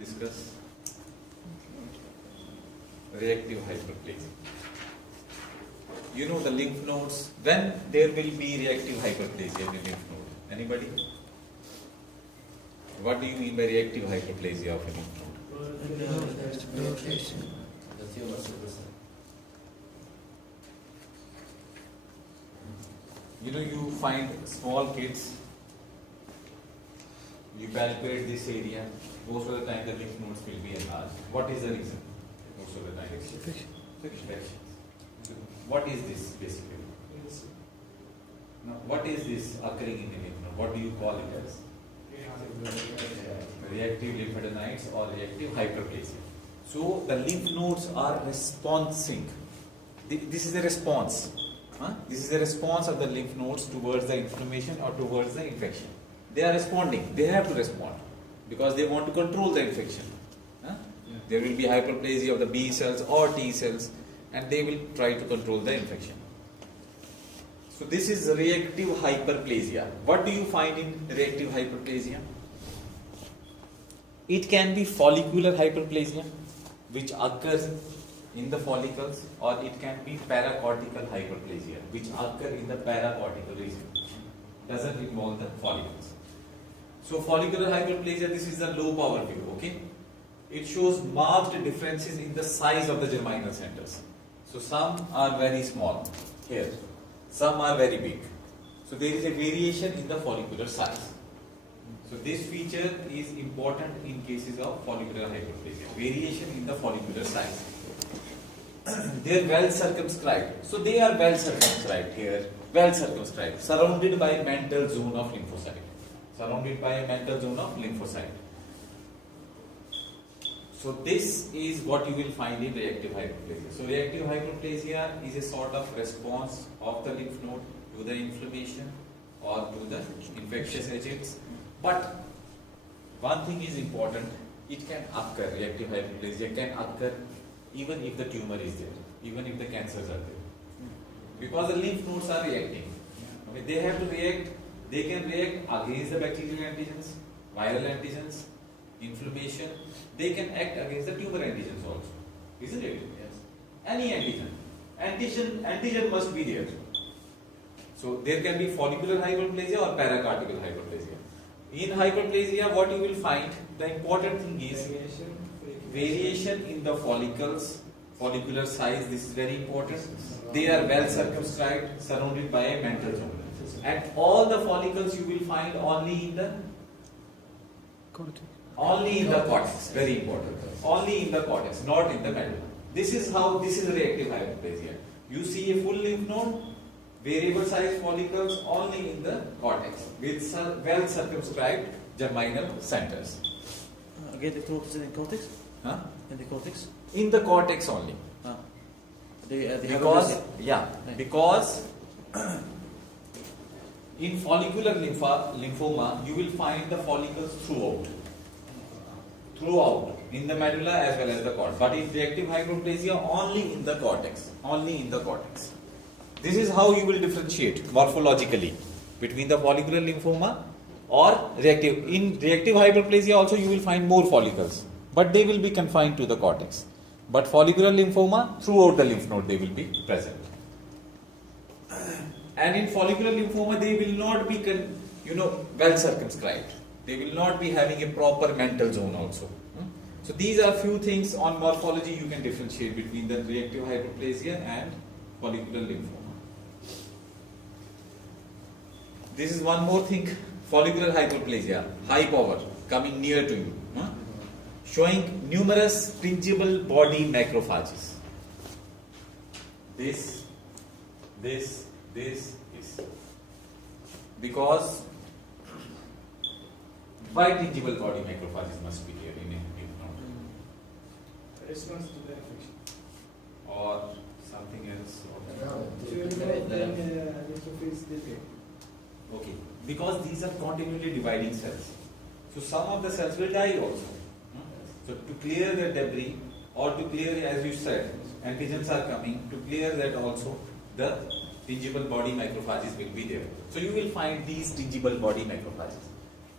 discuss reactive hyperplasia. You know the lymph nodes, when there will be reactive hyperplasia in the lymph node? Anybody? What do you mean by reactive hyperplasia of a lymph node? You know, you find small kids, you calculate this area, most of the time the lymph nodes will be enlarged. What is the reason? Most of the time it's infections. What is this basically? Now, what is this occurring in the lymph node? What do you call it as? Reactive lymphadenitis or reactive hyperplasia. So the lymph nodes are responding. This is a response. This is a response of the lymph nodes towards the inflammation or towards the infection. They are responding. They have to respond because they want to control the infection. There will be hyperplasia of the B cells or T cells, and they will try to control the infection. So this is reactive hyperplasia. What do you find in reactive hyperplasia? It can be follicular hyperplasia, which occurs in the follicles, or it can be paracortical hyperplasia, which occur in the paracortical region. Doesn't involve the follicles. So follicular hyperplasia, this is a low power view, okay? It shows marked differences in the size of the germinal centers. So some are very small here, some are very big. So there is a variation in the follicular size. So this feature is important in cases of follicular hyperplasia, variation in the follicular size. They are well circumscribed. So they are well circumscribed here, well circumscribed, surrounded by a mantle zone of lymphocyte. Surrounded by a mantle zone of lymphocyte. So this is what you will find in reactive hyperplasia. So reactive hyperplasia is a sort of response of the lymph node to the inflammation or to the infectious agents. But one thing is important, it can occur, reactive hyperplasia can occur even if the tumor is there, even if the cancers are there. Because the lymph nodes are reacting. Okay, they have to react, they can react against the bacterial antigens, viral antigens, inflammation. They can act against the tumor antigens also. Isn't it? Yes. Any antigen. Antigen must be there. So there can be follicular hyperplasia or paracortical hyperplasia. In hyperplasia, what you will find, the important thing is variation in the follicles, follicular size, this is very important. They are well circumscribed, surrounded by a mantle zone. And all the follicles you will find only in the cortex, very important. Only in the cortex, not in the medulla. This is reactive hyperplasia. You see a full lymph node, variable size follicles only in the cortex with well circumscribed germinal centers. Again, the throat is in the cortex? Huh? In the cortex? In the cortex only. Because in follicular lymphoma, you will find the follicles throughout, in the medulla as well as the cortex. But in reactive hyperplasia, only in the cortex. This is how you will differentiate morphologically between the follicular lymphoma or reactive. In reactive hyperplasia also you will find more follicles, but they will be confined to the cortex. But follicular lymphoma, throughout the lymph node they will be present. And in follicular lymphoma they will not be well circumscribed. They will not be having a proper mantle zone also. So these are few things on morphology you can differentiate between the reactive hyperplasia and follicular lymphoma. This is one more thing, follicular hyperplasia, high power, coming near to you, showing numerous principal body macrophages. This. Because why tingible body macrophages must be there in a lymph node? Response to the infection. Or something else. Okay, because these are continually dividing cells. So some of the cells will die also. So to clear the debris, or to clear, as you said, antigens are coming, to clear that also, the tingible body macrophages will be there. So you will find these tingible body macrophages.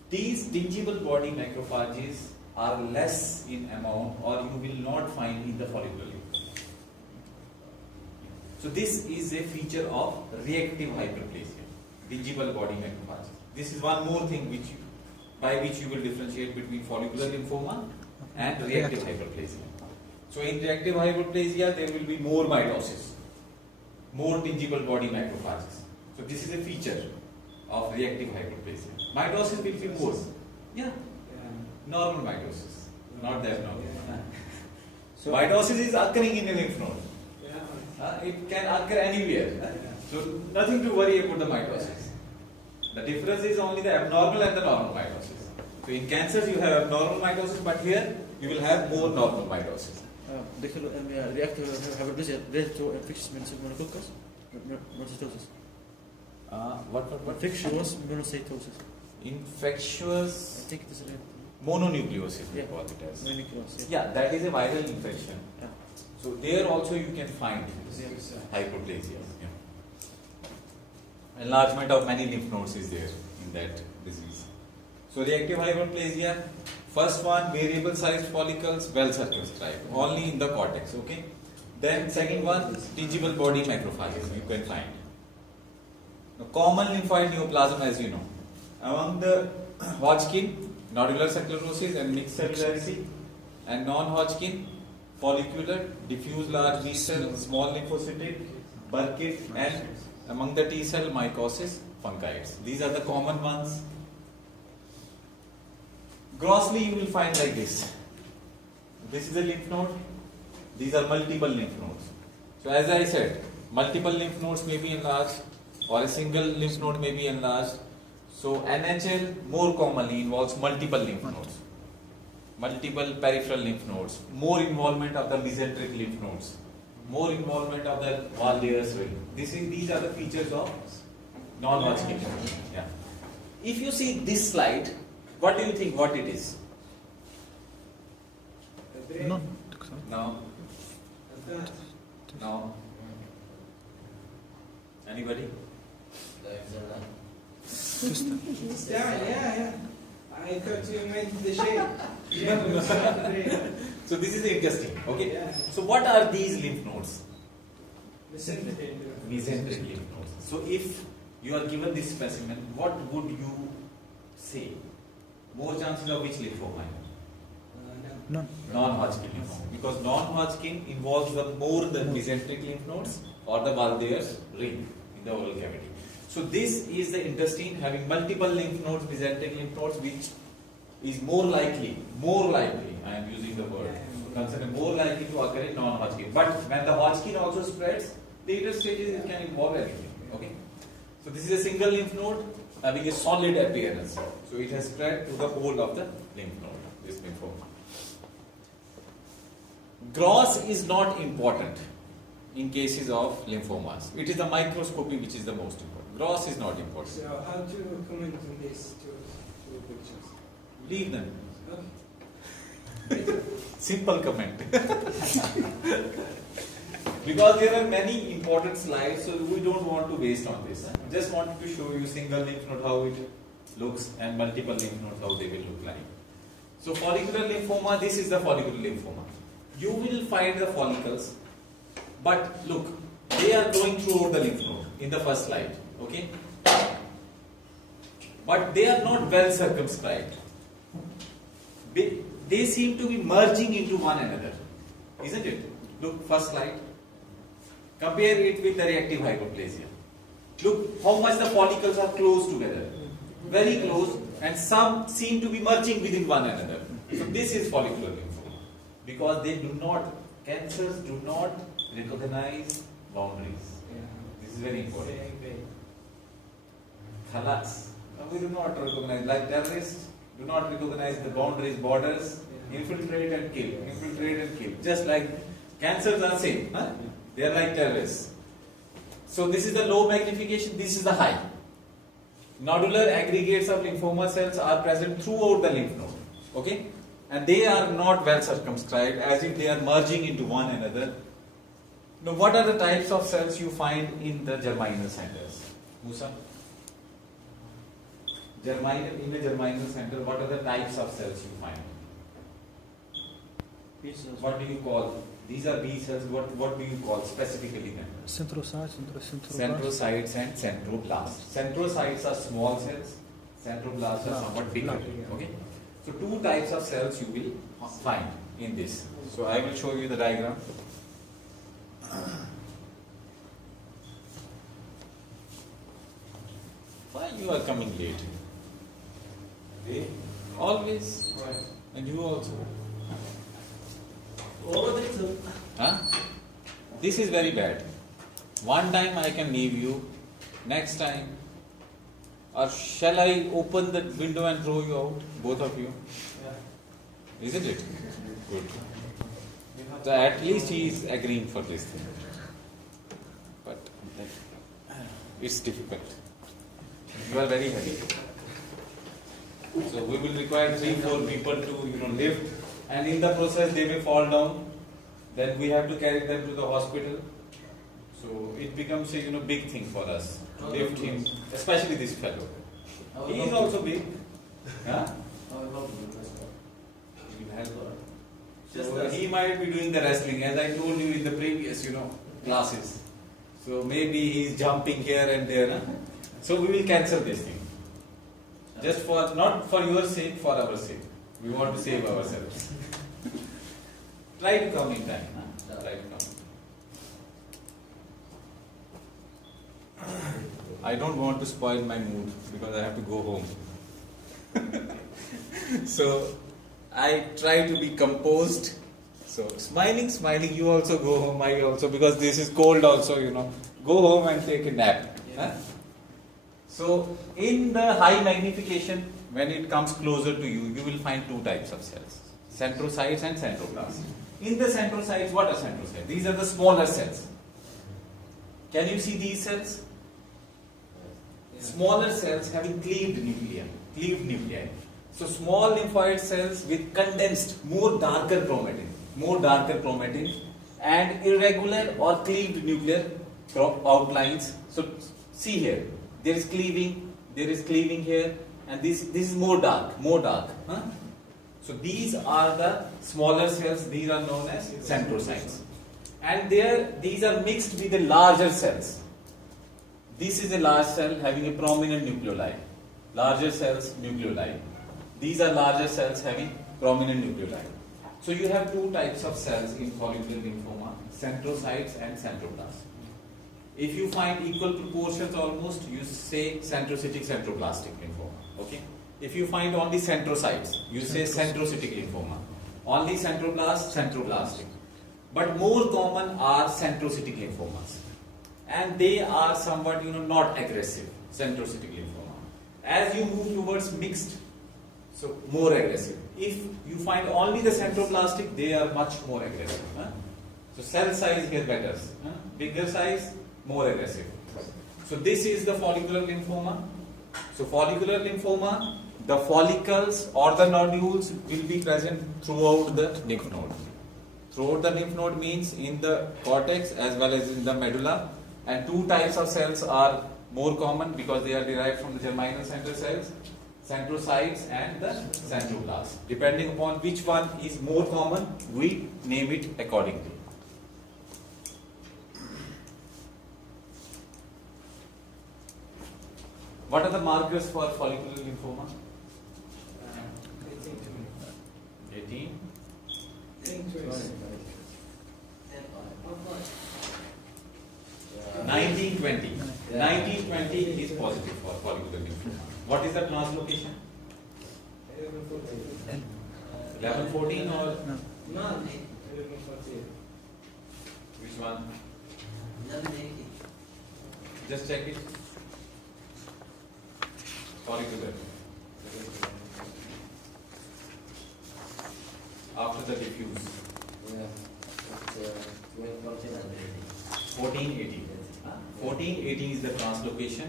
These tingible body macrophages are less in amount or you will not find in the follicular lymph. So this is a feature of reactive hyperplasia, dingible body macrophages. This is one more thing by which you will differentiate between follicular lymphoma and reactive hyperplasia. So in reactive hyperplasia there will be more mitosis, more dingible body macrophages. So this is a feature of reactive hyperplasia. Mitosis will be more. Yeah. Normal mitosis, not the abnormal. So mitosis is occurring in a lymph node. It can occur anywhere. So nothing to worry about the mitosis. The difference is only the abnormal and the normal mitosis. So in cancers you have abnormal mitosis, but here you will have more normal mitosis. Reactive hyperplasia related to infectious monococcus, monocytosis. What? Infectious monocytosis. Infectious I think it is related. mononucleosis, we Yeah. call it as. Mononucleosis. Yeah, that is a viral infection. Yeah. So there also you can find hyperplasia. Yeah. Enlargement of many lymph nodes is there in that disease. So reactive hyperplasia, first one, variable sized follicles, well circumscribed, only in the cortex, okay? Then second one, dingible body macrophages you can find. The common lymphoid neoplasm, as you know, among the Hodgkin, nodular sclerosis and mixed cellularity, and non-Hodgkin, follicular, diffuse large B cell, small lymphocytic, Burkitt, and among the T cell, mycosis, fungoids. These are the common ones. Grossly you will find like this. This is a lymph node. These are multiple lymph nodes. So as I said, multiple lymph nodes may be enlarged or a single lymph node may be enlarged. So NHL more commonly involves multiple lymph nodes, multiple peripheral lymph nodes, more involvement of the mesenteric lymph nodes, more involvement of the Waldeur's ring. These are the features of non-Hodgkin. Yeah. If you see this slide, what do you think what it is? No. Now? Now? Anybody? Yeah. I thought you meant the shape. So this is interesting. Okay. Yeah. So what are these lymph nodes? Mesenteric. Mesenteric lymph nodes. So if you are given this specimen, what would you say? More chances of which lymphoma? None. Non-Hodgkin lymphoma. Because non-Hodgkin involves more the mesenteric lymph nodes or the Waldeur's ring in the oral cavity. So this is the intestine having multiple lymph nodes, mesenteric lymph nodes, which is more likely, I am using the word, considered more likely to occur in non-Hodgkin. But when the Hodgkin also spreads, later stages it can involve anything. Okay. So this is a single lymph node having a solid appearance. So it has spread to the whole of the lymph node, this lymphoma. Gross is not important in cases of lymphomas. It is the microscopy which is the most important. Gross is not important. So how to comment on these two pictures? Leave them. Okay. Simple comment. Because there are many important slides, so we don't want to waste on this. Just wanted to show you single lymph node how it looks and multiple lymph nodes how they will look like. So follicular lymphoma, this is the follicular lymphoma. You will find the follicles, but look, they are going throughout the lymph node in the first slide. Okay? But they are not well circumscribed. They seem to be merging into one another. Isn't it? Look, first slide. Compare it with the reactive hyperplasia. Look how much the follicles are close together. Very close, and some seem to be merging within one another. So this is follicular lymphoma. Because cancers do not recognize boundaries. This is very important. Khalas. We do not recognize, like terrorists, do not recognize the boundaries, borders, infiltrate and kill. Just like cancers are same. Huh? They are like terrorists. So this is the low magnification, this is the high. Nodular aggregates of lymphoma cells are present throughout the lymph node. Okay? And they are not well circumscribed, as if they are merging into one another. Now, what are the types of cells you find in the germinal centers? Musa? In the germinal center, what are the types of cells you find? B cells. What do you call? These are B cells. What do you call specifically then? Centrocytes, centroblasts. Centrocytes and centroblasts. Centrocytes are small cells. Centroblasts are somewhat bigger. Okay. So two types of cells you will find in this. So I will show you the diagram. Why you are coming late? Always. Right. And you also. Over the Huh? This is very bad. One time I can leave you, next time, or shall I open the window and throw you out, both of you? Yeah. Isn't it? Good. So at least he is agreeing for this thing. But it's difficult. You are very heavy. So we will require 3-4 people to lift, and in the process they may fall down. Then we have to carry them to the hospital. So it becomes a big thing for us to lift him, especially this fellow. He is also big. Huh? He will help. So he might be doing the wrestling, as I told you in the previous classes. So maybe he is jumping here and there. Huh? So we will cancel this thing. Just not for your sake, for our sake. We want to save ourselves. Try to come in time. Huh? Try to come. I don't want to spoil my mood because I have to go home. So I try to be composed. So smiling, you also go home, I also, because this is cold also, Go home and take a nap. Huh? So in the high magnification, when it comes closer to you, you will find two types of cells. Centrocytes and centroblasts. In the centrocytes, what are centrocytes? These are the smaller cells. Can you see these cells? Smaller cells having cleaved nuclei. So small lymphoid cells with condensed, more darker chromatin and irregular or cleaved nuclear outlines. So see here, there is cleaving here, and this is more dark. Huh? So these are the smaller cells, these are known as centrocytes. And these are mixed with the larger cells. This is a large cell having a prominent nucleoli. Larger cells, nucleoli. These are larger cells having prominent nucleoli. So you have two types of cells in follicular lymphoma, centrocytes and centroblasts. If you find equal proportions almost, you say centrocytic centroblastic lymphoma. Okay? If you find only centrocytes, you say centrocytic lymphoma. Only centroblast, centroblastic. But more common are centrocytic lymphomas. And they are somewhat, not aggressive, centrocytic lymphoma. As you move towards mixed, so more aggressive. If you find only the centroblastic, they are much more aggressive. Huh? So cell size here matters. Huh? Bigger size, more aggressive. So this is the follicular lymphoma. So follicular lymphoma, the follicles or the nodules will be present throughout the lymph node. Throughout the lymph node means in the cortex as well as in the medulla. And two types of cells are more common because they are derived from the germinal center cells, centrocytes and the centroblasts. Depending upon which one is more common, we name it accordingly. What are the markers for follicular lymphoma? 18. 1920. 1920 is positive for follicular lymphoma. What is the translocation? 1114 or No. which one? Just check it. Follicular. After the diffuse. 1418. 1418 is the translocation.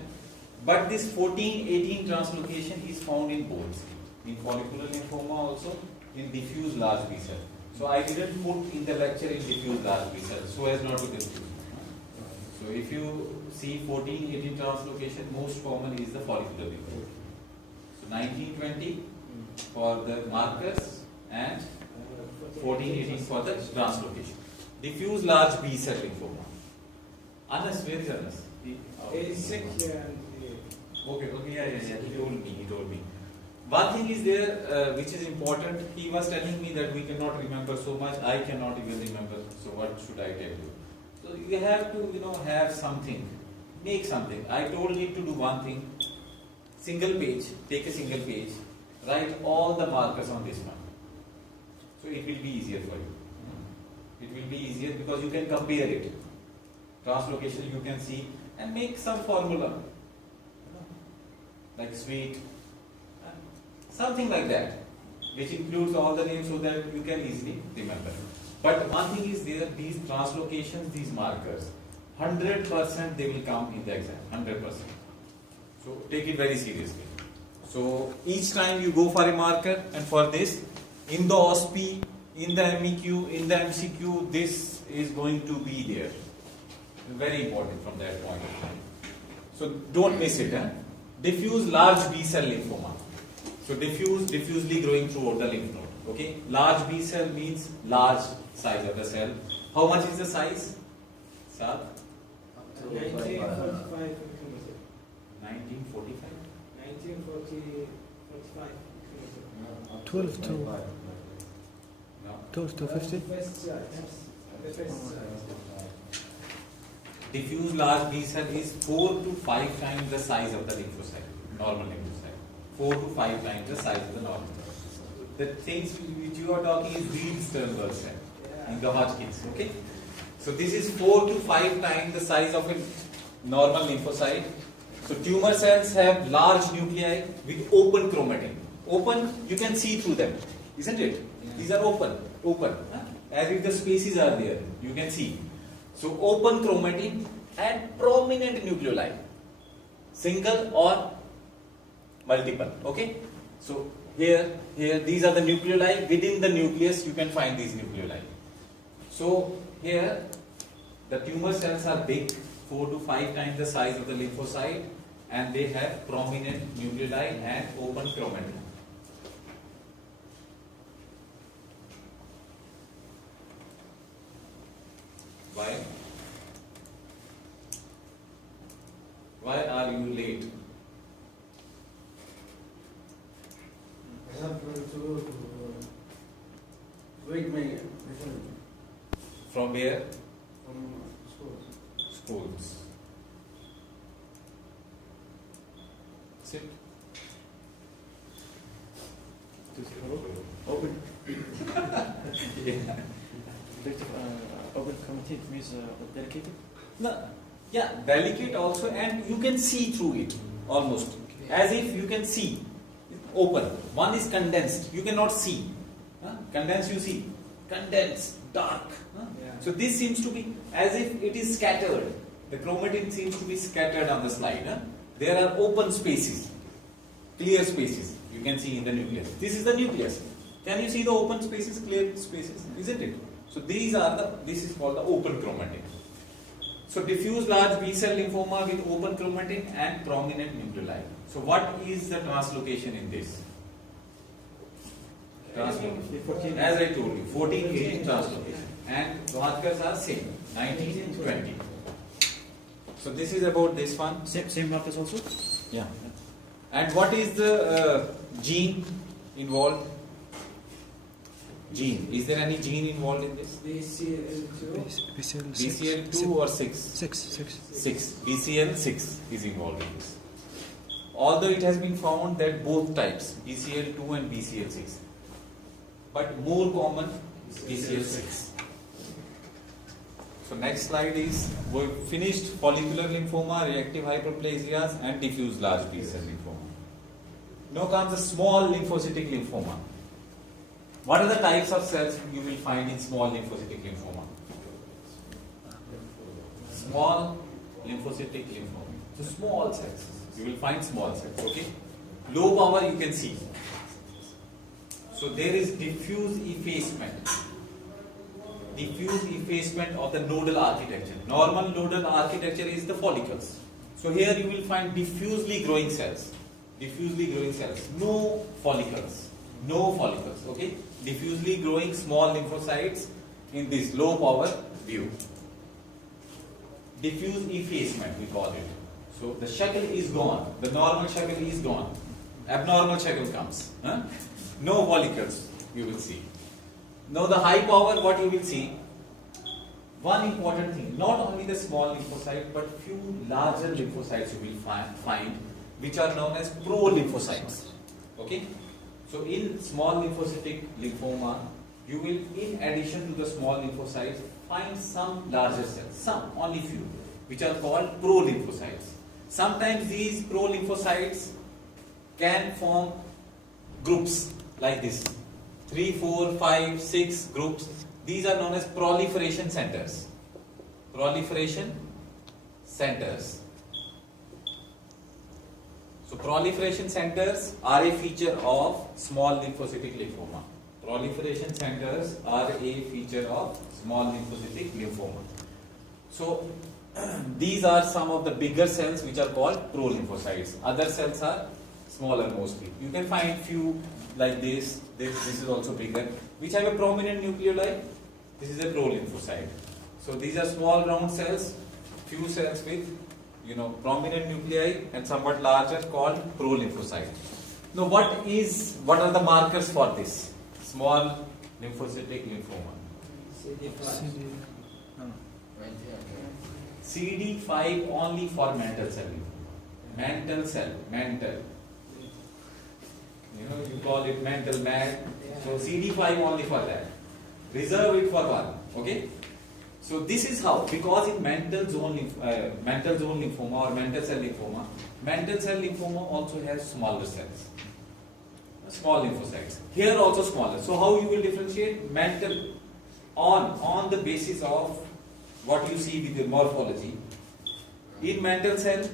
But this 1418 translocation is found in both. In follicular lymphoma also, in diffuse large B cell. So I didn't put in the lecture in diffuse large B cell so as not to confuse. So if you see 1418 translocation, most common is the follicular lymphoma. So 1920 for the markers and 14, 18 for the translocation. Diffuse large B cell lymphoma. Anas, where is Anas? He's sick and Okay, yeah. He told me. One thing is there which is important. He was telling me that we cannot remember so much. I cannot even remember. So what should I tell you? So you have to, have something. Make something. I told him to do one thing. Single page. Take a single page. Write all the markers on this one. So it will be easier for you. It will be easier because you can compare it. Translocation you can see and make some formula. Like sweet. Something like that. Which includes all the names so that you can easily remember. But one thing is there, these translocations, these markers, 100% they will come in the exam. 100%. So take it very seriously. So each time you go for a marker, and for this, in the OSPI, in the MEQ, in the MCQ, this is going to be there. Very important from that point of time. So don't miss it. Diffuse large B cell lymphoma. So diffusely growing throughout the lymph node. Okay, large B cell means large size of the cell. How much is the size? Sir? 1945 kilometer. 1945. 1945 kilometer. 12 to No. 12 to 50. The first side. The first side. Diffuse large B cell is 4 to 5 times the size of the lymphocyte, normal lymphocyte. 4 to 5 times the size of the normal. The things which you are talking is Reed-Sternberg cell in the Hodgkin's. Okay, so this is 4 to 5 times the size of a normal lymphocyte. So tumor cells have large nuclei with open chromatin. Open, you can see through them, isn't it? These are open, as if the spaces are there. You can see. So open chromatin and prominent nucleoli, single or multiple. Okay. So here, these are the nucleoli. Within the nucleus, you can find these nucleoli. So here, the tumor cells are big, 4 to 5 times the size of the lymphocyte, and they have prominent nucleoli and open chromatin. Why? Why are you late? I have to wait my return From where? from school. Schools. Sit. Open. Yeah. Open committee means dedicated. No. Yeah, delicate also, and you can see through it almost, as if you can see. Open. One is condensed. You cannot see. Condensed, you see. Condensed, dark. Yeah. So this seems to be as if it is scattered. The chromatin seems to be scattered on the slide. There are open spaces, clear spaces. You can see in the nucleus. This is the nucleus. Can you see the open spaces, clear spaces? Isn't it? So these are this is called the open chromatin. So diffuse large B cell lymphoma with open chromatin and prominent nucleoli. So what is the translocation in this? Translocation. As I told you, 14, 18 translocation. And markers are same, 19, 20. So this is about this one. Same markers also. Yeah. And what is the gene involved? Gene. Is there any gene involved in this? BCL2. BCL2 or 6? 6. 6. BCL6 is involved in this. Although it has been found that both types, BCL2 and BCL6, but more common BCL6. So next slide is, we finished follicular lymphoma, reactive hyperplasias and diffuse large B cell lymphoma. Now comes the small lymphocytic lymphoma. What are the types of cells you will find in small lymphocytic lymphoma? Small lymphocytic lymphoma. So small cells. You will find small cells. Okay. Low power you can see. So there is diffuse effacement. Diffuse effacement of the nodal architecture. Normal nodal architecture is the follicles. So here you will find diffusely growing cells. Diffusely growing cells. No follicles. No follicles. Okay, diffusely growing small lymphocytes in this low power view. Diffuse effacement we call it. So the shackle is gone. The normal shackle is gone. Abnormal shackle comes. Huh? No follicles you will see. Now the high power, what you will see? One important thing, not only the small lymphocyte, but few larger lymphocytes you will find, which are known as pro-lymphocytes. Okay? So in small lymphocytic lymphoma, you will, in addition to the small lymphocytes, find some larger cells, some, only few, which are called pro-lymphocytes. Sometimes these pro-lymphocytes can form groups like this, 3, 4, 5, 6 groups. These are known as proliferation centers. Proliferation centers. So proliferation centers are a feature of small lymphocytic lymphoma. Proliferation centers are a feature of small lymphocytic lymphoma. So these are some of the bigger cells which are called prolymphocytes. Other cells are smaller mostly. You can find few like this. This is also bigger, which have a prominent nucleoli. This is a prolymphocyte. So these are small round cells, few cells with prominent nuclei and somewhat larger called prolymphocyte. Now what are the markers for this small lymphocytic lymphoma? CD5 only for mantle cell lymphoma. Mantle cell, mantle. You call it mantle man. So CD5 only for that. Reserve it for one. Okay. So this is how, because in mantle zone lymphoma or mantle cell lymphoma also has smaller cells, small lymphocytes. Here also smaller. So how you will differentiate mantle on the basis of what you see with your morphology in mantle cell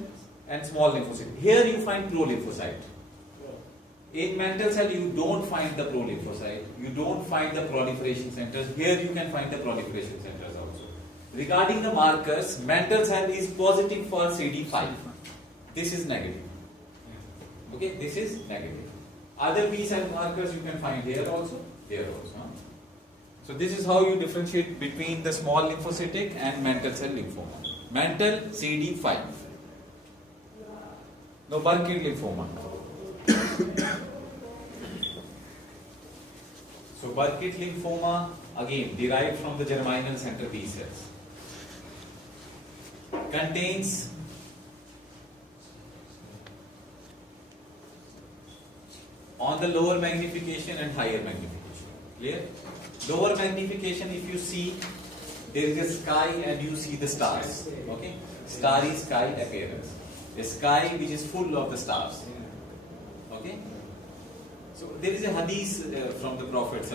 and small lymphocyte. Here you find prolymphocyte. In mantle cell you don't find the prolymphocyte, you don't find the proliferation centers. Here you can find the proliferation centers also. Regarding the markers, mantle cell is positive for CD5. This is negative. Okay, this is negative. Other B cell markers you can find here also, here also. So this is how you differentiate between the small lymphocytic and mantle cell lymphoma. Mantle CD5. Now Burkitt lymphoma. So Burkitt lymphoma again derived from the germinal center B cells. Contains on the lower magnification and higher magnification. Clear? Lower magnification, if you see, there is a sky and you see the stars. Okay? Starry sky appearance. A sky which is full of the stars. Okay? So there is a hadith from the Prophet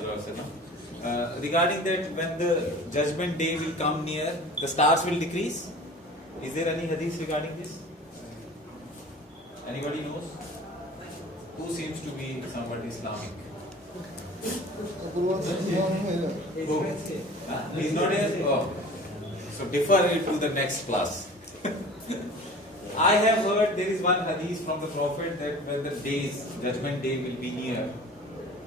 regarding that when the judgment day will come near, the stars will decrease. Is there any hadith regarding this? Anybody knows? Who seems to be somewhat Islamic? Who? He is not here? Oh. So defer it to the next class. I have heard there is one hadith from the Prophet that when the judgment day will be near,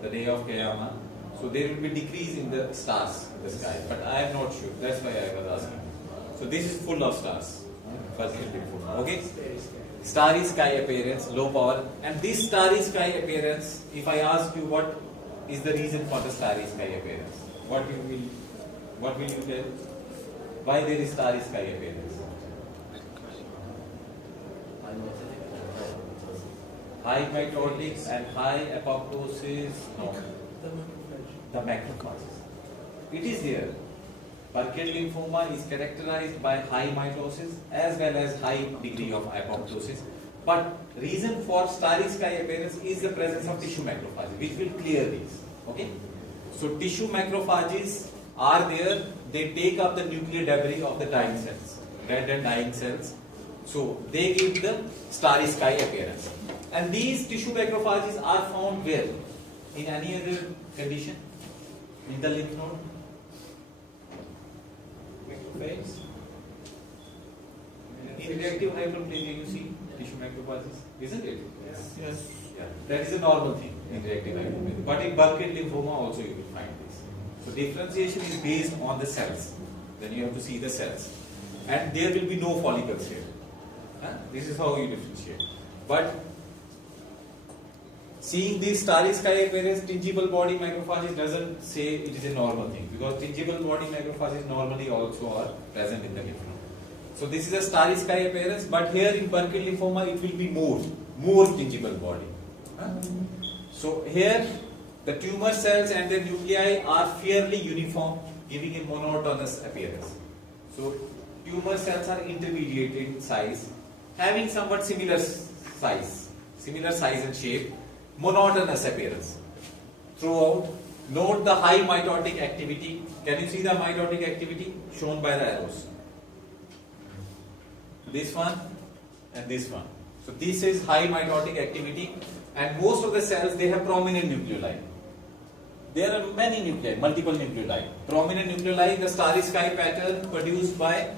the day of Qiyamah, so there will be decrease in the stars in the sky. But I am not sure. That's why I was asking. So this is full of stars. Okay? Starry sky appearance, low power. And this starry sky appearance, if I ask you what is the reason for the starry sky appearance, what will you tell? Why there is starry sky appearance? High mitotic and high apoptosis. No. The macrophages. It is there. Burkitt lymphoma is characterized by high mitosis as well as high degree of apoptosis. But reason for starry sky appearance is the presence of tissue macrophages, which will clear these. Okay? So tissue macrophages are there. They take up the nuclear debris of the dying cells, dead and dying cells. So they give the starry sky appearance. And these tissue macrophages are found where? In any other condition? In the lymph node? Macrophages? In reactive hyperplasia you see tissue macrophages, isn't it? Yes. Yes. Yeah, that is a normal thing in reactive hypoplasia. But in Burkitt lymphoma also you will find this. So differentiation is based on the cells. Then you have to see the cells, and there will be no follicles here. This is how you differentiate. But seeing this starry sky appearance, tingible body macrophages doesn't say it is a normal thing, because tingible body macrophages normally also are present in the lymph node. So this is a starry sky appearance, but here in Burkitt lymphoma it will be more tingible body. So here the tumor cells and the nuclei are fairly uniform, giving a monotonous appearance. So tumor cells are intermediate in size, having somewhat similar size and shape, monotonous appearance throughout. Note the high mitotic activity. Can you see the mitotic activity shown by the arrows? This one and this one. So this is high mitotic activity, and most of the cells, they have prominent nuclei. There are many nuclei, multiple nuclei. Prominent nuclei, the starry sky pattern produced by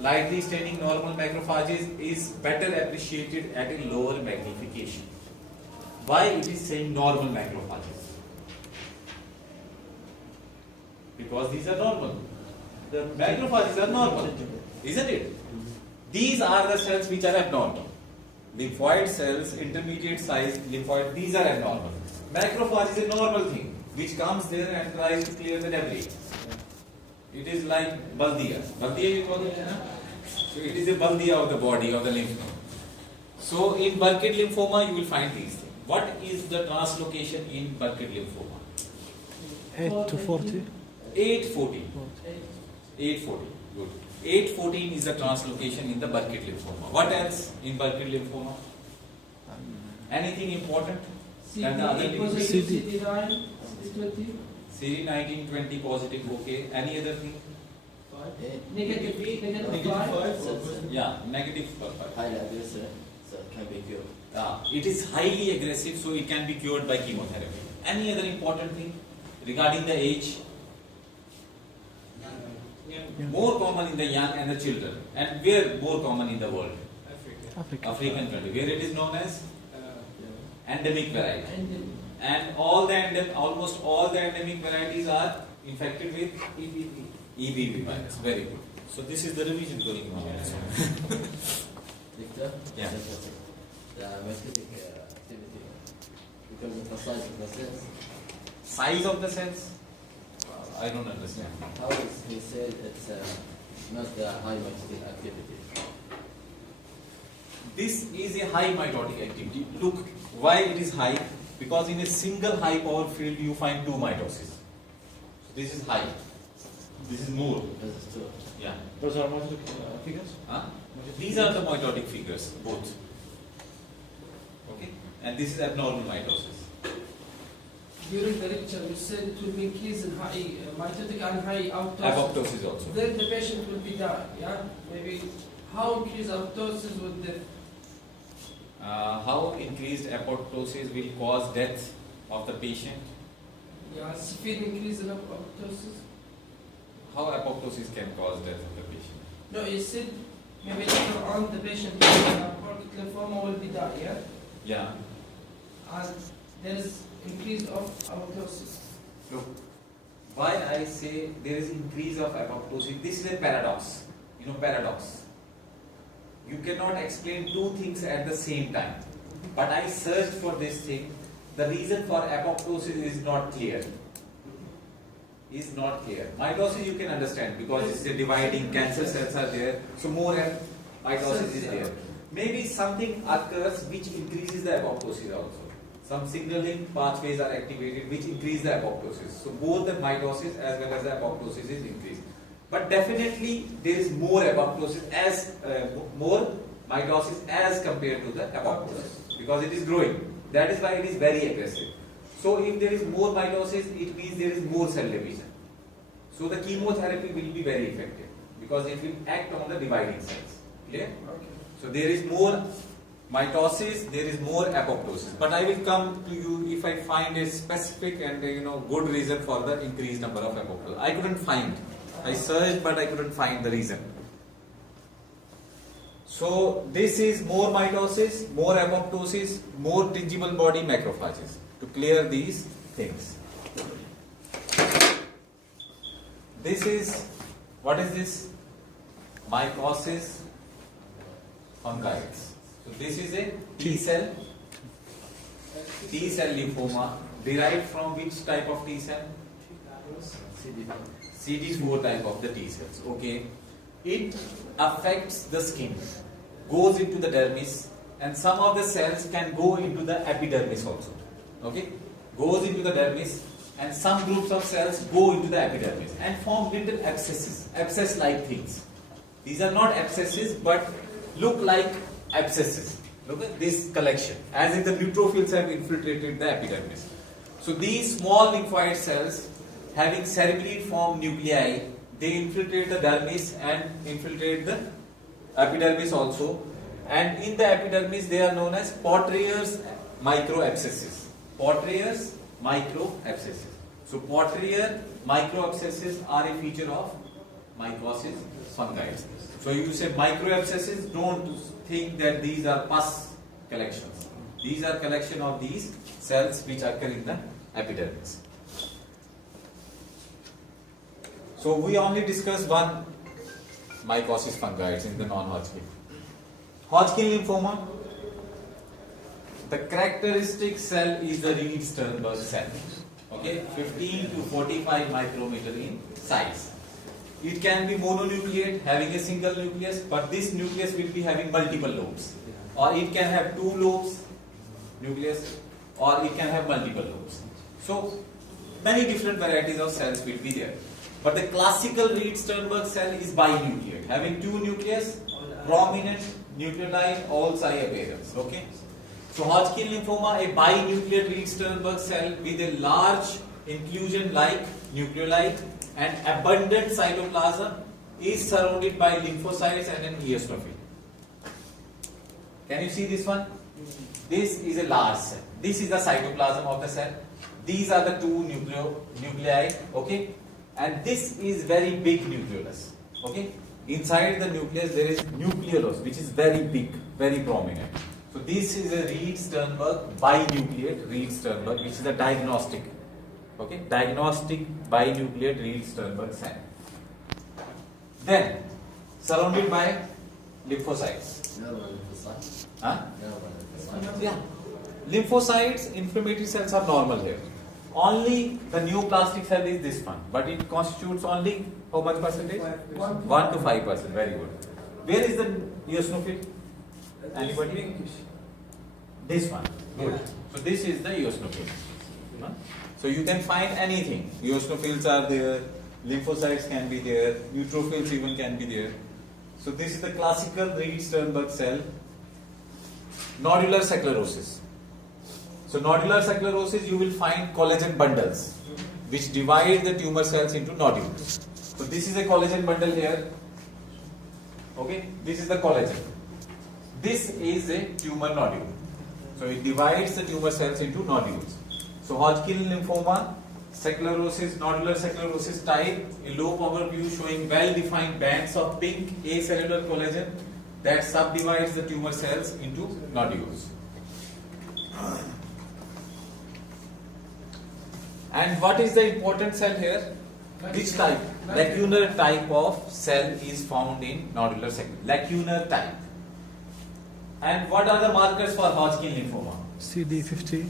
lightly staining normal macrophages is better appreciated at a lower magnification. Why it is saying normal macrophages? Because these are normal. The macrophages are normal, isn't it? These are the cells which are abnormal. Lymphoid cells, intermediate size lymphoid, these are abnormal. Macrophage is a normal thing which comes there and tries to clear the debris. It is like baldia. Baldia you call it, na? So it is a baldia of the body, of the lymph node. So in Burkitt lymphoma you will find these things. What is the translocation in Burkitt lymphoma? 8 to 40. 814. 814. Good. 814 is the translocation in the Burkitt lymphoma. What else in Burkitt lymphoma? Anything important? And the other CD9, CD20, CD19, 20 positive, okay. Any other thing? negative 5. Yeah, negative 5. Highly aggressive, so it can be cured. It is highly aggressive, so it can be cured by chemotherapy. Any other important thing regarding the age? More common in the young and the children. And where more common in the world? Africa. African country. Where it is known as endemic variety. And And almost all the endemic varieties are infected with EBV virus. Very good. So this is the revision going on. Victor? Yeah. The metastatic activity, because of the size of the cells. Size of the cells? I don't understand. How is he said it's not the high metastatic activity? This is a high mitotic activity. Look, why it is high? Because in a single high power field you find two mitoses. This is high. This is more. This is true. Yeah. Those are mitotic figures? Huh? These are the mitotic figures, both. Okay? And this is abnormal mitosis. during the lecture, you said it will be increase in high mitotic and high apoptosis. Apoptosis also. Then the patient will be die. Yeah, maybe how increase apoptosis with death? How increased apoptosis will cause death of the patient? Yeah, severe increase in apoptosis. How apoptosis can cause death of the patient? No, you said maybe later on the patient with Burkitt lymphoma will be die. Yeah, Yeah. and there is increase of apoptosis. Look, why I say there is increase of apoptosis, this is a paradox. You know, paradox. You cannot explain two things at the same time. But I searched for this thing. The reason for apoptosis is not clear. Is not clear. Mitosis you can understand because it's a dividing, cancer cells are there, so more mitosis is there. Maybe something occurs which increases the apoptosis also. Some signaling pathways are activated which increase the apoptosis. So both the mitosis as well as the apoptosis is increased. But definitely there is more apoptosis more mitosis as compared to the apoptosis because it is growing. That is why it is very aggressive. So if there is more mitosis, it means there is more cell division. So the chemotherapy will be very effective because it will act on the dividing cells. Clear? Okay. So there is more mitosis, there is more apoptosis. But I will come to you if I find a specific and good reason for the increased number of apoptosis. I couldn't find. I searched but I couldn't find the reason. So this is more mitosis, more apoptosis, more tingible body macrophages to clear these things. This is, what is this? Mycosis fungoides. So this is a T cell lymphoma derived from which type of T cell? CD4 type of the T cells. Okay. It affects the skin, goes into the dermis, and some of the cells can go into the epidermis also. Okay. Goes into the dermis, and some groups of cells go into the epidermis and form little abscesses, abscess-like things. These are not abscesses, but look like abscesses. Look at this collection, as if the neutrophils have infiltrated the epidermis. So these small lymphoid cells, having cerebrally-formed nuclei, they infiltrate the dermis and infiltrate the epidermis also. And in the epidermis, they are known as Potterier's microabscesses. Potterier's microabscesses. So Potterier microabscesses are a feature of mycosis fungoides. So you say microabscesses, don't think that these are pus collections. These are collection of these cells which occur in the epidermis. So we only discussed one mycosis fungoides in the non-Hodgkin. Hodgkin lymphoma, the characteristic cell is the Reed-Sternberg cell. Okay, 15 to 45 micrometer in size. It can be mononucleate, having a single nucleus, but this nucleus will be having multiple lobes. Or it can have 2 lobes, nucleus, or it can have multiple lobes. So, many different varieties of cells will be there. But the classical Reed-Sternberg cell is binucleate, having 2 nucleus, prominent nucleoli, all appearance. Okay. So Hodgkin lymphoma, a binucleate Reed-Sternberg cell with a large inclusion-like nucleoli and abundant cytoplasm, is surrounded by lymphocytes and an eosinophil. Can you see this one? This is a large cell. This is the cytoplasm of the cell. These are the 2 nuclei. Okay. And this is very big nucleolus. Okay. Inside the nucleus there is nucleolus, which is very big, very prominent. So this is a Reed-Sternberg binucleate Reed-Sternberg, which is a diagnostic. Okay, diagnostic binucleate Reed-Sternberg cell. Then surrounded by lymphocytes. Huh? Yeah. Lymphocytes, inflammatory cells are normal here. Only the neoplastic cell is this one, but it constitutes only how much percentage? 1 to 5%. Very good. Where is the eosinophil? Anybody? This one. Good. So this is the eosinophil. Huh? So you can find anything. Eosinophils are there, lymphocytes can be there, neutrophils even can be there. So this is the classical Reed-Sternberg cell. Nodular sclerosis. So nodular sclerosis, you will find collagen bundles which divide the tumor cells into nodules. So this is a collagen bundle here. Okay, this is the collagen. This is a tumor nodule. So it divides the tumor cells into nodules. So Hodgkin lymphoma, sclerosis, nodular sclerosis type, a low power view showing well-defined bands of pink acellular collagen that subdivides the tumor cells into nodules. And what is the important cell here? Which type? Lacunar type of cell is found in nodular sclerosis. Lacunar type. And what are the markers for Hodgkin lymphoma? CD50.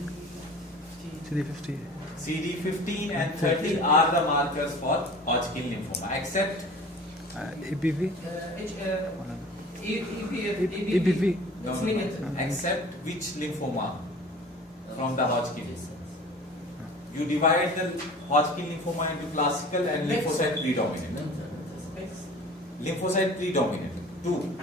CD50. CD15 and 30 are the markers for Hodgkin lymphoma, except EBV. EBV. no, except which lymphoma from the Hodgkin. You divide the Hodgkin lymphoma into classical and lymphocyte predominant. Lymphocyte predominant. 2.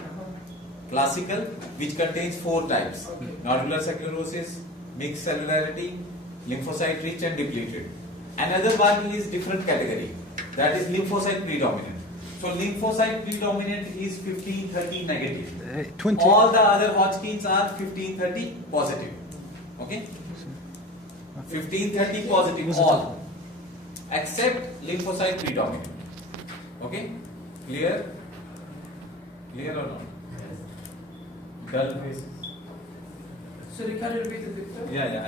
Classical, which contains 4 types. Okay. Nodular sclerosis, mixed cellularity, lymphocyte rich and depleted. Another one is different category. That is lymphocyte predominant. So lymphocyte predominant is 15-30 negative. 20. All the other Hodgkins are 15-30 positive. Okay? 15-30 positive, all. Except lymphocyte predominant. Okay? Clear? Clear or not? dull phases. Sorry, can you repeat it, Victor? Yeah,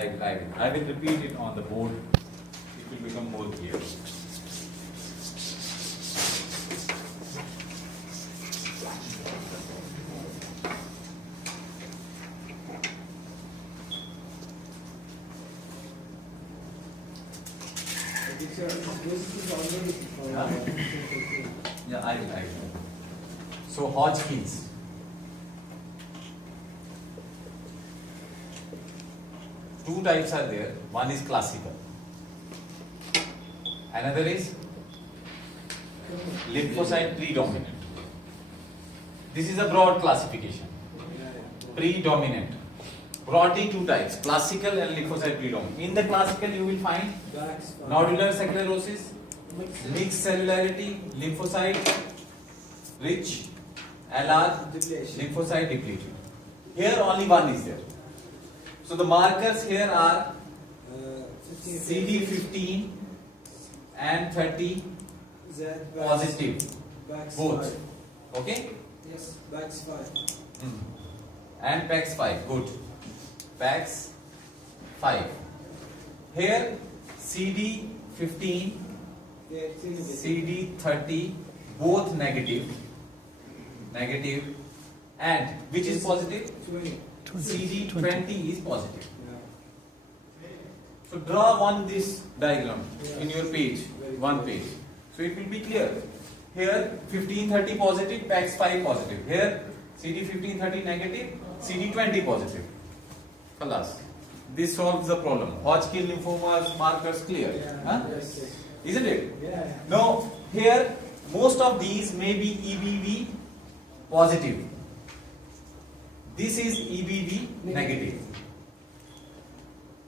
I will repeat it on the board. It will become more clear. Teacher, this is already Huh? Yeah, I will. So Hodgkin's. Two types are there. One is classical. Another is lymphocyte predominant. This is a broad classification. Predominant. Broadly two types, classical and lymphocyte predominant. In the classical you will find nodular sclerosis, mixed cellularity, lymphocyte rich, LR, lymphocyte depleted. Here only one is there. So the markers here are CD15 and 30 positive, both. Okay? Yes. Bax 5. And PAX5, good. PAX5. Here CD15, CD30, both negative, and which is positive? 20. CD20 is positive. So draw this diagram in your page, one page. So it will be clear. Here 1530 positive, PAX5 positive. Here CD1530 negative, CD20 positive. Khalas. This solves the problem. Hodgkin lymphoma markers clear. Huh? Isn't it? Now here most of these may be EBV positive. This is EBV negative.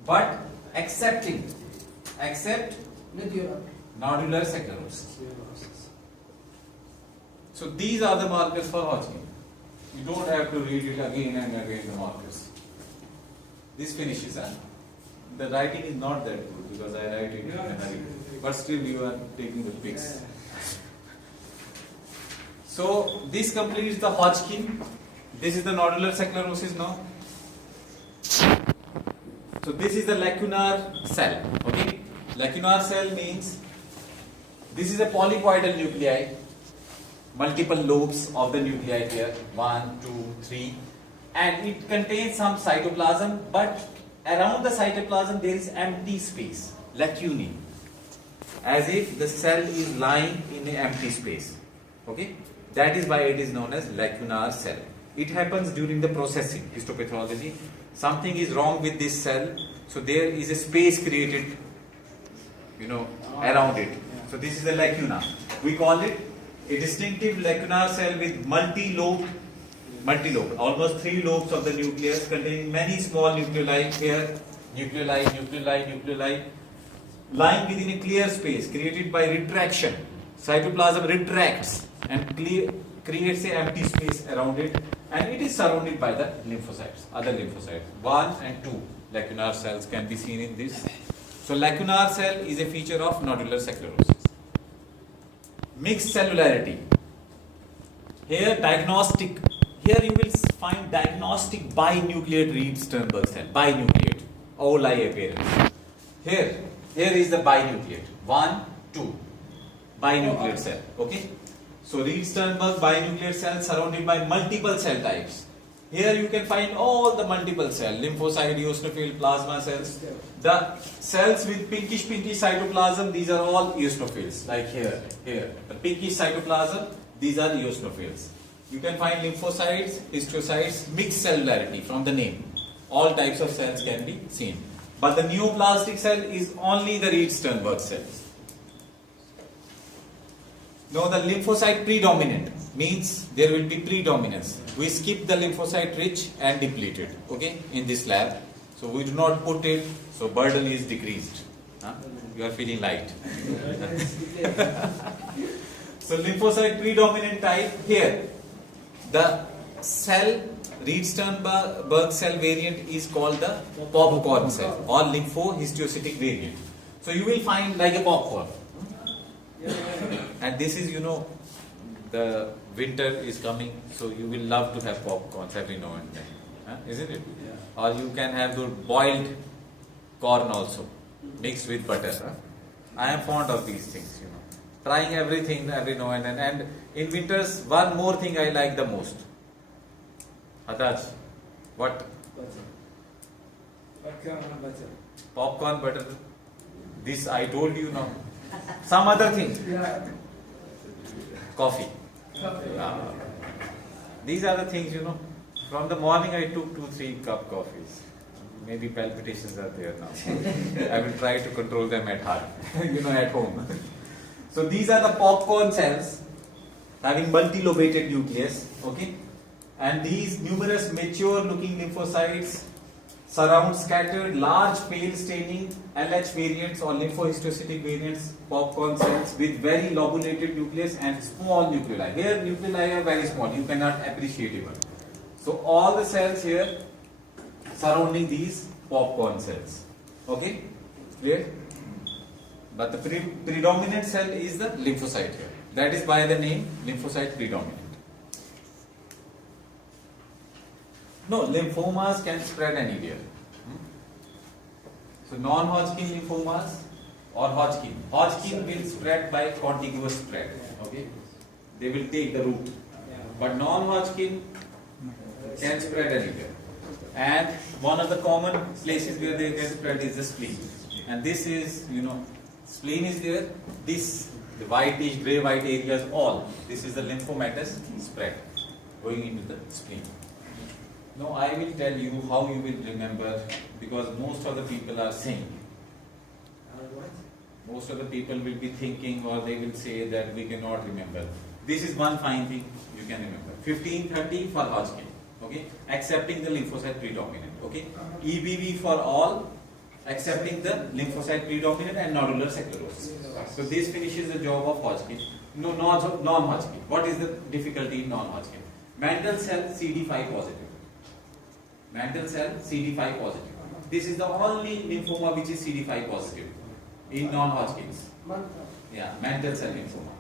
But except nodular sclerosis. So these are the markers for Hodgkin. You don't have to read it again and again, the markers. This finishes. The writing is not that good because I write it in a hurry. But still you are taking the pics. So this completes the Hodgkin. This is the nodular sclerosis now. So this is the lacunar cell. Okay? Lacunar cell means this is a polypoidal nuclei. Multiple lobes of the nuclei here. 1, 2, 3. And it contains some cytoplasm, but around the cytoplasm there is empty space. Lacunae. As if the cell is lying in an empty space. Okay? That is why it is known as lacunar cell. It happens during the processing, histopathology. Something is wrong with this cell, so there is a space created, around it. So this is the lacuna. We call it a distinctive lacunar cell with multi-lobe, almost 3 lobes of the nucleus containing many small nuclei here, nuclei, lying within a clear space created by retraction. Cytoplasm retracts and creates an empty space around it, and it is surrounded by the lymphocytes, other lymphocytes. 1 and 2 lacunar cells can be seen in this. So lacunar cell is a feature of nodular sclerosis. Mixed cellularity. Here you will find diagnostic binucleate Reed-Sternberg cell, binucleate, OLI appearance. Here is the binucleate, 1, 2, binucleate cell, okay? So Reed-Sternberg binucleate cell surrounded by multiple cell types. Here you can find all the multiple cells, lymphocyte, eosinophil, plasma cells. The cells with pinkish cytoplasm, these are all eosinophils, like here. The pinkish cytoplasm, these are eosinophils. You can find lymphocytes, histiocytes, mixed cellularity from the name. All types of cells can be seen. But the neoplastic cell is only the Reed-Sternberg cells. Now the lymphocyte predominant means there will be predominance. We skip the lymphocyte rich and depleted, okay, in this lab. So we do not put it, so burden is decreased. You are feeling light. So lymphocyte predominant type here. The cell, Reed-Sternberg cell variant is called the popcorn cell or lymphohistiocytic variant. So you will find like a popcorn. And this is, the winter is coming, so you will love to have popcorns every now and then, isn't it? Yeah. Or you can have the boiled corn also, mixed with butter. I am fond of these things, you know. Trying everything every now and then. And in winters, one more thing I like the most. Hataj, what? Butter. Popcorn and butter. Popcorn, butter. This I told you now. Some other thing. Yeah. Coffee. Coffee. These are the things, you know. From the morning I took 2-3 cup coffees. Maybe palpitations are there now. I will try to control them at heart, at home. So these are the popcorn cells having multilobated nucleus, okay? And these numerous mature looking lymphocytes surround scattered large pale staining LH variants or lymphohistiocytic variants popcorn cells with very lobulated nucleus and small nuclei. Here nuclei are very small, you cannot appreciate even. So all the cells here surrounding these popcorn cells. Okay? Clear? But the predominant cell is the lymphocyte here. That is by the name lymphocyte predominant. No, lymphomas can spread anywhere. So non-Hodgkin lymphomas or Hodgkin. Hodgkin will spread by contiguous spread. Okay? They will take the root. But non-Hodgkin can spread anywhere. And one of the common places where they can spread is the spleen. And this is, spleen is there. This, the whitish, grey white areas, all. This is the lymphomatous spread going into the spleen. Now I will tell you how you will remember, because most of the people are saying. What? Most of the people will be thinking, or they will say that we cannot remember. This is one fine thing you can remember. 1530 for Hodgkin. Okay, accepting the lymphocyte predominant. Okay, EBV for all, accepting the lymphocyte predominant and nodular sclerosis. So this finishes the job of Hodgkin. No, non-Hodgkin. What is the difficulty in non-Hodgkin? Mantle cell CD5 positive. Mantle cell CD5 positive. This is the only lymphoma which is CD5 positive in non-Hodgkin's. Yeah, mantle cell lymphoma.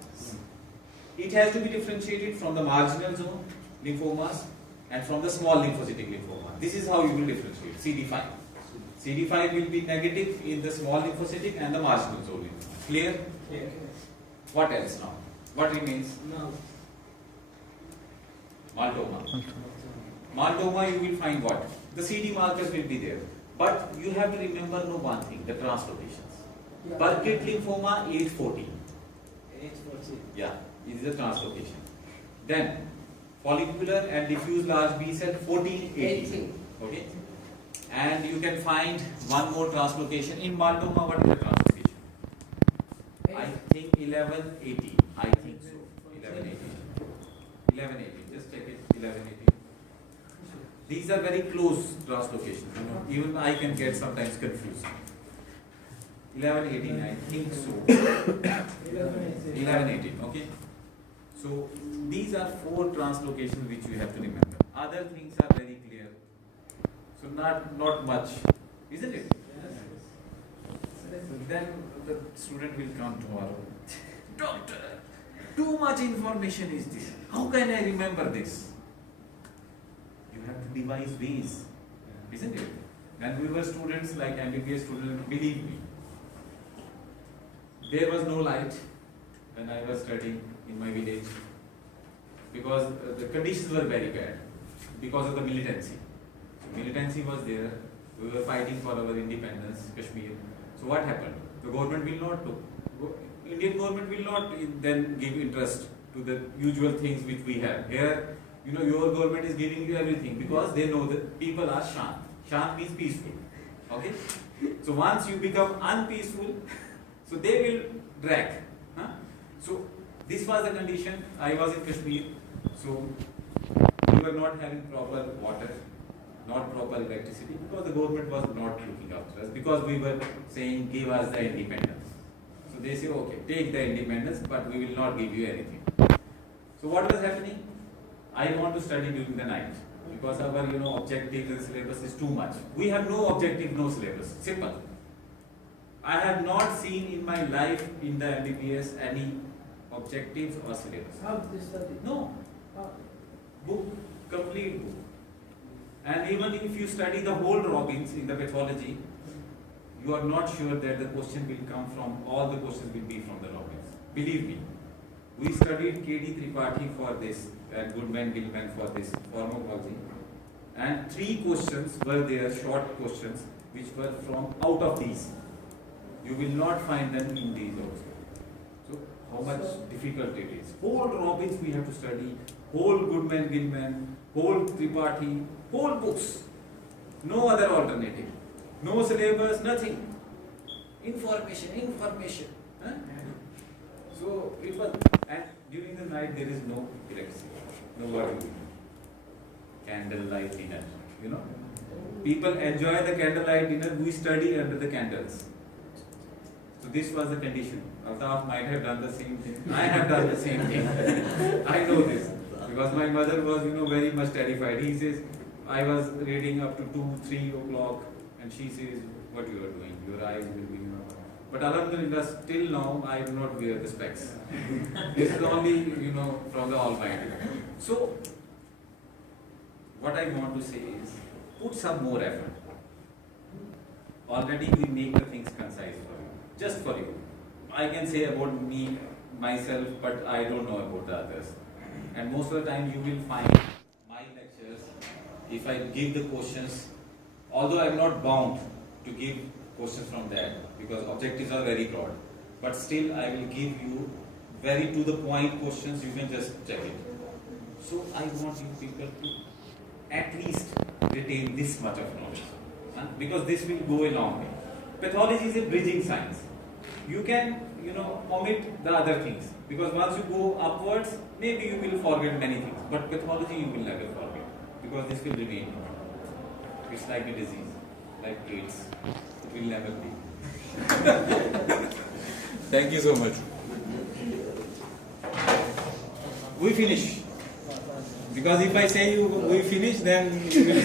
It has to be differentiated from the marginal zone lymphomas and from the small lymphocytic lymphoma. This is how you will differentiate CD5. CD5 will be negative in the small lymphocytic and the marginal zone. Clear? Yeah. What else now? What remains? No. Maltoma. Maltoma, you will find what? The CD markers will be there. But you have to remember one thing, the translocations. Burkitt lymphoma, 814. 814. Yeah, it is a translocation. Then, follicular and diffuse large B cell, 1418. Okay? And you can find one more translocation. In Maltoma, what is the translocation? I think 1118. I think so. 1118. 1118. Just check it. 1118. These are very close translocations. Even I can get sometimes confused. 1118, I think so. 1118, okay. So these are 4 translocations which you have to remember. Other things are very clear. So not much, isn't it? So then the student will come tomorrow. Doctor, too much information is this. How can I remember this? You have to devise ways, isn't it? When we were students, like MBBS students, believe me, there was no light when I was studying in my village, because the conditions were very bad because of the militancy. So militancy was there. We were fighting for our independence, Kashmir. So what happened? The government will not do. Indian government will not then give interest to the usual things which we have. Here, your government is giving you everything because they know that people are shant. Shant means peaceful. Okay? So once you become unpeaceful, so they will drag. Huh? So this was the condition. I was in Kashmir. So we were not having proper water, not proper electricity, because the government was not looking after us, because we were saying give us the independence. So they say okay, take the independence, but we will not give you anything. So what was happening? I want to study during the night because our objective in the syllabus is too much. We have no objective, no syllabus. Simple. I have not seen in my life in the MBBS any objectives or syllabus. How did they study? No, How? book, complete book. And even if you study the whole Robbins in the pathology, you are not sure that the question will come from, all the questions will be from the Robbins. Believe me. We studied K.D. Tripathi for this, and Goodman, Gilman for this pharmacology. And 3 questions were there, short questions, which were from out of these. You will not find them in these also. So, how much difficult it is. Whole Robbins we have to study, whole Goodman, Gilman, whole Tripathi, whole books. No other alternative. No syllabus, nothing. Information. Huh? So it was, and during the night there is no electricity, no water, candlelight dinner. You know, people enjoy the candlelight dinner. We study under the candles. So this was the condition. Altaf might have done the same thing. I have done the same thing. I know this because my mother was, very much terrified. He says, I was reading up to 2, 3 o'clock, and she says, what you are doing? Your eyes will be, But Alhamdulillah, still now I do not wear the specs. This is only, from the Almighty. So, what I want to say is, put some more effort. Already we make the things concise for you, just for you. I can say about me, myself, but I don't know about the others. And most of the time you will find my lectures, if I give the questions, although I am not bound to give questions from that, because objectives are very broad, but still I will give you very to the point questions, you can just check it. So I want you people to at least retain this much of knowledge, because this will go a long way. Pathology is a bridging science. You can, omit the other things, because once you go upwards, maybe you will forget many things, but pathology you will never forget, because this will remain. It's like a disease, like AIDS. It will never be. Thank you so much. We finish. Because if I say we finish, then you will